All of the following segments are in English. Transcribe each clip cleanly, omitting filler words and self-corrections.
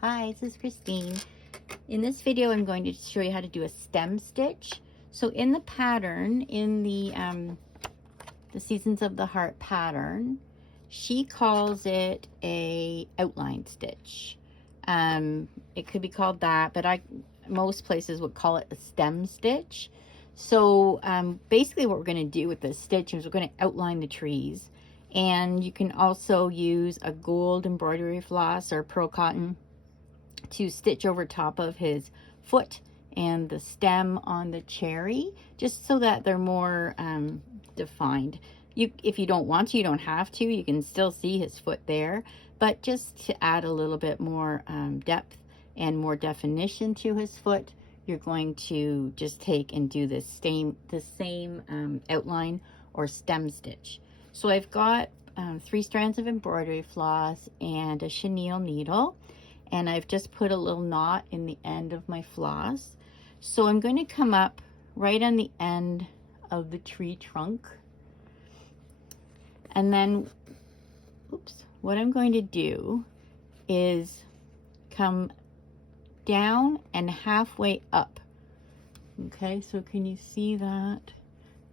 Hi, this is Christine. In this video, I'm going to show you how to do a stem stitch. So in the pattern, in the Seasons of the Heart pattern, she calls it a outline stitch. It could be called that, but most places would call it a stem stitch. So basically what we're going to do with this stitch is we're going to outline the trees. And you can also use a gold embroidery floss or pearl cotton to stitch over top of his foot and the stem on the cherry, just so that they're more defined. If you don't want to, you don't have to. You can still see his foot there, but just to add a little bit more depth and more definition to his foot, you're going to just take and do the same outline or stem stitch. So I've got 3 strands of embroidery floss and a chenille needle, and I've just put a little knot in the end of my floss. So I'm going to come up right on the end of the tree trunk, and then what I'm going to do is come down and halfway up. Okay, so can you see that?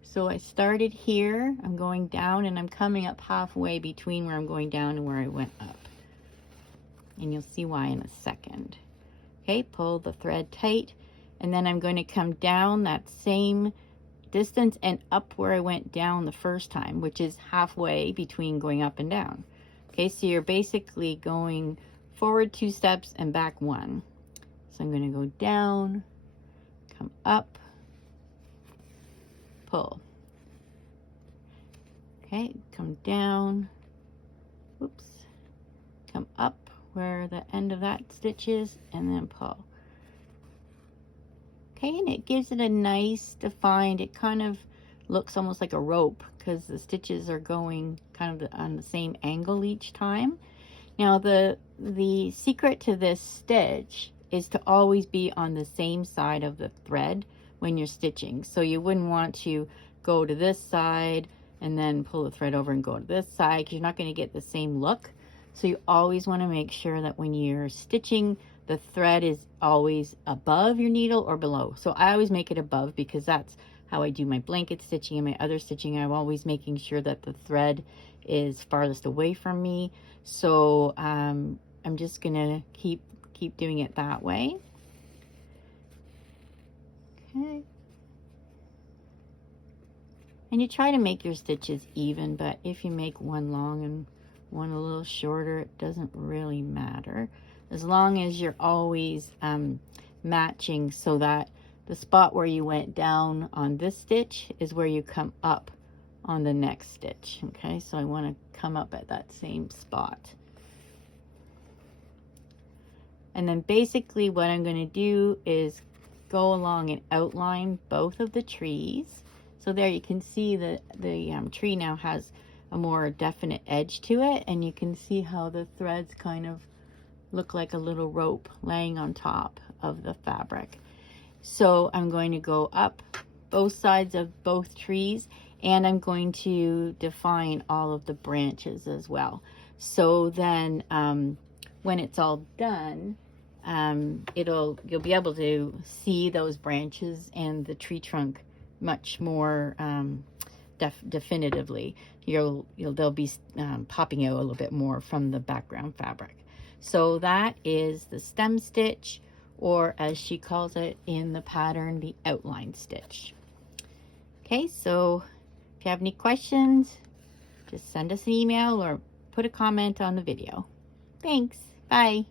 So I started here, I'm going down, and I'm coming up halfway between where I'm going down and where I went up. And you'll see why in a second. Okay, pull the thread tight, and then I'm going to come down that same distance and up where I went down the first time, which is halfway between going up and down. Okay, so you're basically going forward 2 steps and back 1. So I'm going to go down, come up, pull. Okay, come down, come up where the end of that stitch is, and then pull. Okay, and it gives it a nice defined, it kind of looks almost like a rope because the stitches are going kind of on the same angle each time. Now the secret to this stitch is to always be on the same side of the thread when you're stitching. So you wouldn't want to go to this side and then pull the thread over and go to this side, because you're not going to get the same look. So you always want to make sure that when you're stitching, the thread is always above your needle or below. So I always make it above, because that's how I do my blanket stitching and my other stitching. I'm always making sure that the thread is farthest away from me. So I'm just gonna keep doing it that way. Okay. And you try to make your stitches even, but if you make one long and one a little shorter, it doesn't really matter, as long as you're always matching, so that the spot where you went down on this stitch is where you come up on the next stitch. Okay, so I want to come up at that same spot. And then basically what I'm going to do is go along and outline both of the trees. So there you can see the tree now has a more definite edge to it, and you can see how the threads kind of look like a little rope laying on top of the fabric. So I'm going to go up both sides of both trees, and I'm going to define all of the branches as well. So then when it's all done, you'll be able to see those branches and the tree trunk much more definitively. They'll be popping out a little bit more from the background fabric. So that is the stem stitch, or as she calls it in the pattern, the outline stitch. Okay, so if you have any questions, just send us an email or put a comment on the video. Thanks. Bye.